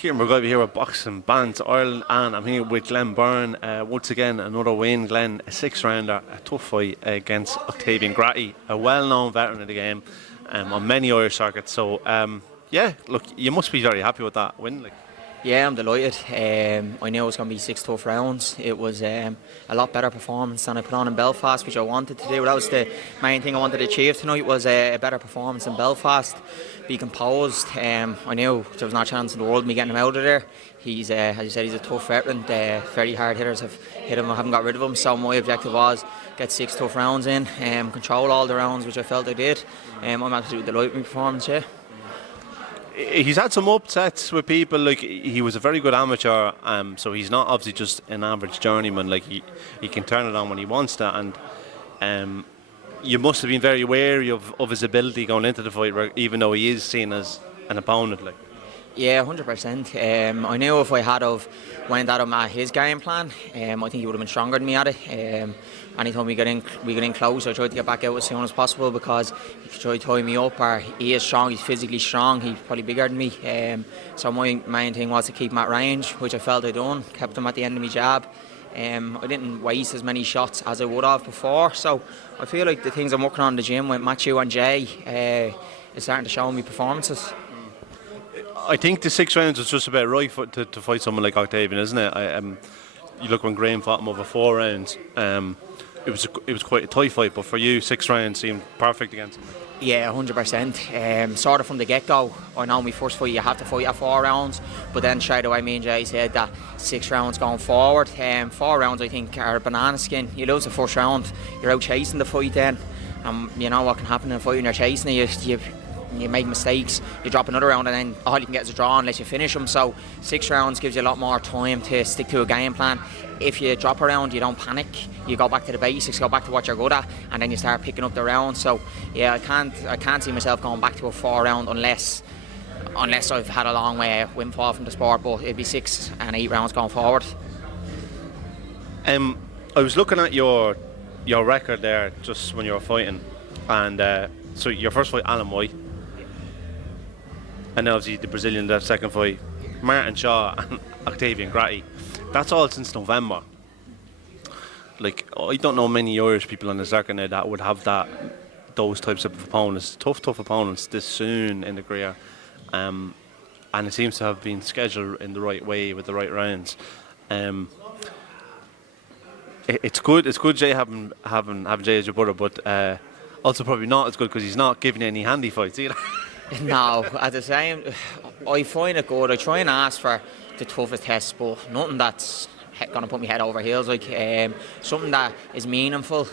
Kieran, we're going to be here with Boxing Bants Ireland, and I'm here with Glenn Byrne. Once again, another win. Glenn, a six-rounder, a tough fight against Octavian Gratty, a well-known veteran of the game on many Irish circuits. So, yeah, look, you must be very happy with that win. Yeah, I'm delighted. I knew it was going to be 6 tough rounds. It was a lot better performance than I put on in Belfast, which I wanted to do. That was the main thing I wanted to achieve tonight, was a better performance in Belfast. Be composed. I knew there was no chance in the world of me getting him out of there. He's, as you said, he's a tough veteran. Very hard hitters have hit him. I haven't got rid of him. So my objective was get 6 tough rounds in, control all the rounds, which I felt I did. I'm absolutely delighted with my performance. Yeah. He's had some upsets with people. Like, he was a very good amateur, so he's not obviously just an average journeyman. Like, he can turn it on when he wants to, and you must have been very wary of his ability going into the fight, even though he is seen as an opponent. Like, yeah, 100%. I knew if I had went at him at his game plan, I think he would have been stronger than me at it. Anytime we got in close, I tried to get back out as soon as possible, because he could try to tie me up, or he is strong, he's physically strong, he's probably bigger than me. So my main thing was to keep him at range, which I felt I'd done, kept him at the end of my jab. I didn't waste as many shots as I would have before, so I feel like the things I'm working on in the gym with Matthew and Jay is starting to show in my performances. I think the 6 rounds was just about right to fight someone like Octavian, isn't it? You look, when Graham fought him over 4 rounds, it was quite a tight fight, but for you, 6 rounds seemed perfect against him. Yeah, 100%. Sort of from the get-go, I know my first fight you have to fight at 4 rounds, but then straight away me and Jay said that 6 rounds going forward. 4 rounds I think are a banana skin. You lose the first round, you're out chasing the fight then. You know what can happen in a fight when you're chasing it. You make mistakes, you drop another round, and then all you can get is a draw unless you finish them. So 6 rounds gives you a lot more time to stick to a game plan. If you drop a round, you don't panic, you go back to the basics, go back to what you're good at, and then you start picking up the rounds. So yeah, I can't see myself going back to a 4 round unless I've had a long way windfall from the sport, but it'd be 6 and 8 rounds going forward. I was looking at your record there just when you were fighting, and so your first fight, Alan White, and then obviously the Brazilian, that second fight, Martin Shaw and Octavian Gratty. That's all since November. Like, I don't know many Irish people on the circuit now that would have those types of opponents, tough opponents this soon in the career. And it seems to have been scheduled in the right way with the right rounds. It's good Jay having Jay as your brother, but also probably not as good because he's not giving you any handy fights either. No, at the same, I find it good. I try and ask for the toughest tests, but nothing that's going to put me head over heels. Like something that is meaningful.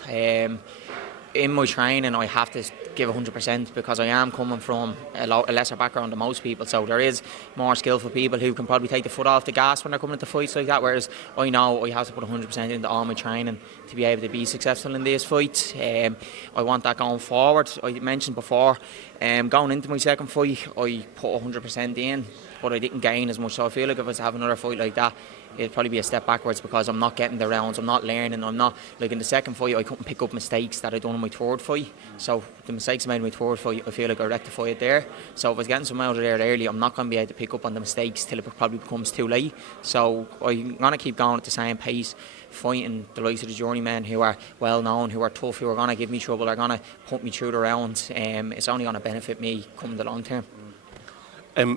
In my training, I have to give 100% because I am coming from a lesser background than most people. So there is more skillful people who can probably take the foot off the gas when they're coming into fights like that. Whereas I know I have to put 100% into all my training to be able to be successful in these fights. I want that going forward. I mentioned before, going into my second fight, I put 100% in, but I didn't gain as much. So I feel like if I was to have another fight like that, it'd probably be a step backwards because I'm not getting the rounds, I'm not learning, I'm not, like in the second fight I couldn't pick up mistakes that I done in my third fight. So the mistakes I made in my third fight, I feel like I rectified it there. So if I was getting some out of there early, I'm not going to be able to pick up on the mistakes till it probably becomes too late. So I'm going to keep going at the same pace, fighting the likes of the journeymen who are well known, who are tough, who are going to give me trouble, are going to put me through the rounds. It's only going to benefit me come the long term.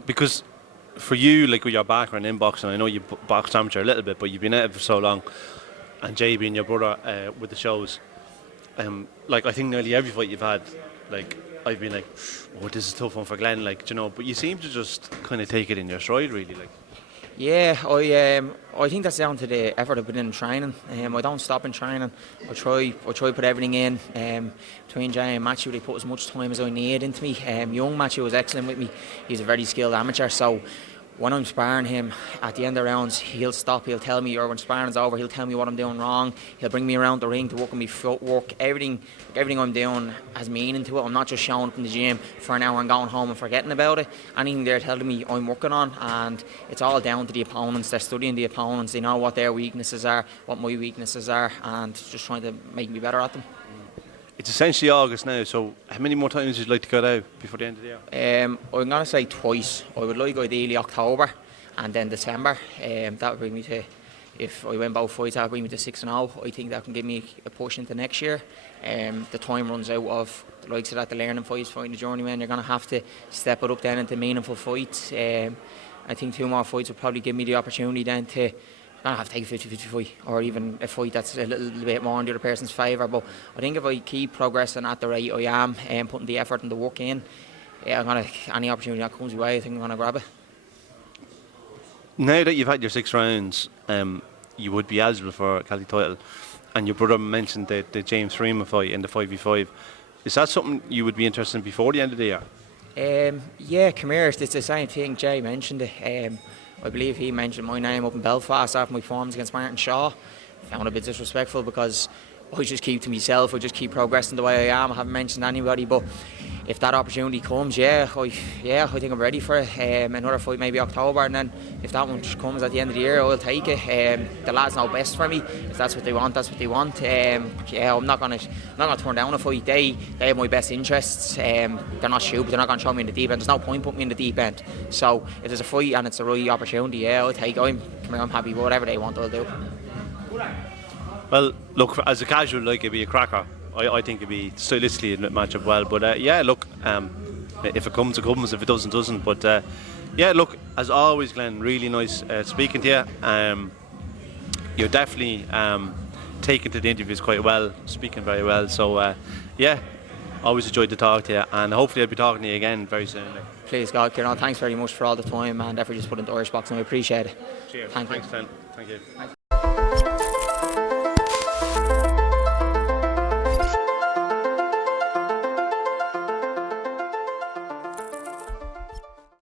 Because for you, like with your background in boxing, I know you boxed amateur a little bit, but you've been at it for so long, and Jay being your brother with the shows, like I think nearly every fight you've had, like I've been like, oh, this is a tough one for Glenn, like, you know, but you seem to just kind of take it in your stride, really, like. Yeah, I think that's down to the effort I put in training. I don't stop in training. I try put everything in. Between Jay and Matthew, they put as much time as I need into me. Young Matthew was excellent with me. He's a very skilled amateur, so when I'm sparring him at the end of the rounds, he'll stop, he'll tell me, or when sparring's over, he'll tell me what I'm doing wrong. He'll bring me around the ring to work on my footwork. Everything I'm doing has meaning to it. I'm not just showing up in the gym for an hour and going home and forgetting about it. Anything they're telling me I'm working on, and it's all down to the opponents. They're studying the opponents, they know what their weaknesses are, what my weaknesses are, and just trying to make me better at them. It's essentially August now, so how many more times would you like to go out before the end of the year? I'm going to say twice. I would like ideally October, and then December. That would bring me to, if I win both fights, that would bring me to 6-0. I think that can give me a push into next year. The time runs out of the likes of that, the learning fights, fighting the journeyman. You're going to have to step it up then into meaningful fights. I think 2 more fights will probably give me the opportunity then to, I'm going to have to take a 50-50 fight, or even a fight that's a little bit more in the other person's favour. But I think if I keep progressing at the rate I am and putting the effort and the work in, I'm gonna, any opportunity that comes my way, I think I'm going to grab it. Now that you've had your 6 rounds, you would be eligible for a Celtic title, and your brother mentioned the James Freeman fight in the 5v5. Is that something you would be interested in before the end of the year? Yeah, come here. It's the same thing. Jay mentioned it. I believe he mentioned my name up in Belfast after my performance against Martin Shaw. Found it a bit disrespectful because I just keep to myself. I just keep progressing the way I am. I haven't mentioned anybody, but if that opportunity comes, I think I'm ready for it. Another fight maybe October, and then if that one comes at the end of the year, I'll take it. The lads know best for me. If that's what they want, that's what they want. I'm not gonna turn down a fight. They have my best interests. They're not stupid. They're not gonna throw me in the deep end. There's no point putting me in the deep end. So if there's a fight and it's the right opportunity, I'll take it. I'm happy. Whatever they want, I'll do. Well, look, as a casual, like, it'd be a cracker. I think it'd be stylistically it'd match up well. But look, if it comes, it comes. If it doesn't, it doesn't. But look, as always, Glenn, really nice speaking to you. You're definitely taken to the interviews quite well, speaking very well. So always enjoyed to talk to you, and hopefully I'll be talking to you again very soon. Please, God, Kieran, thanks very much for all the time and effort you put into Irish boxing. I appreciate it. Cheers. Thanks, Glenn. Thank you.